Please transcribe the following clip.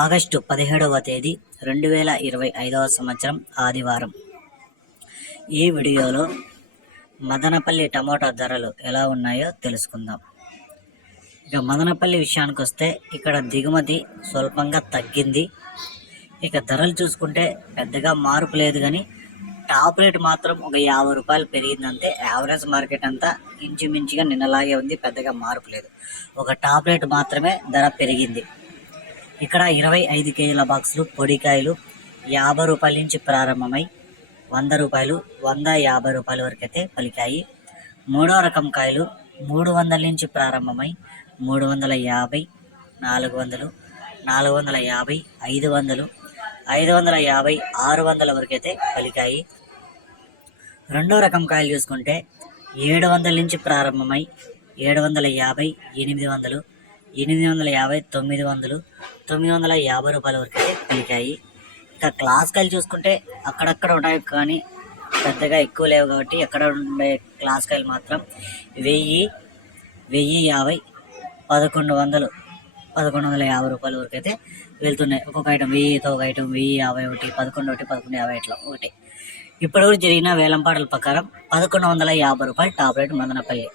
August 17వ తేదీ 2025వ సంవత్సరం ఆదివారం. ఈ వీడియోలో మదనపల్లి టమోటా ధరలు ఎలా ఉన్నాయో తెలుసుకుందాం. ఇక మదనపల్లి విషయానికి వస్తే ఇక్కడ దిగుమతి స్వల్పంగా తగ్గింది. ఇక ధరలు చూసుకుంటే పెద్దగా మార్పు లేదు, కానీ టాప్ రేట్ మాత్రం ఒక 50 రూపాయలు పెరిగిందంటే యావరేజ్ మార్కెట్ అంతా ఇంచుమించుగా నిన్నలాగే ఉంది, పెద్దగా మార్పు లేదు. ఒక టాప్ రేట్ మాత్రమే ధర పెరిగింది. ఇక్కడ 25 కేజీల బాక్సులు పొడికాయలు 50 రూపాయల నుంచి ప్రారంభమై 100 రూపాయలు 150 రూపాయల వరకు అయితే పలికాయి. మూడో రకం కాయలు 300 నుంచి ప్రారంభమై 350, 400, 450, 500, 550, 600 వరకు అయితే పలికాయి. రెండో రకం కాయలు చూసుకుంటే 700 నుంచి ప్రారంభమై 750, 800, 850, 900, 950 రూపాయల వరకు అయితే పలికాయి. ఇక క్లాస్ కాయలు చూసుకుంటే అక్కడక్కడ ఉన్నాయి, కానీ పెద్దగా ఎక్కువ లేవు కాబట్టి ఎక్కడ ఉండే క్లాస్ కాయలు మాత్రం 1000, 1050, 1100, 1150 రూపాయల వరకు అయితే వెళ్తున్నాయి. ఒక్కొక్క ఐటమ్ 1000తో ఒక ఐటమ్ 1051, 11, 1150 ఇట్లా ఒకటి. ఇప్పటివరకు జరిగిన వేలంపాటల ప్రకారం 1150 రూపాయలు టాప్ రేట్ మదనపల్లి.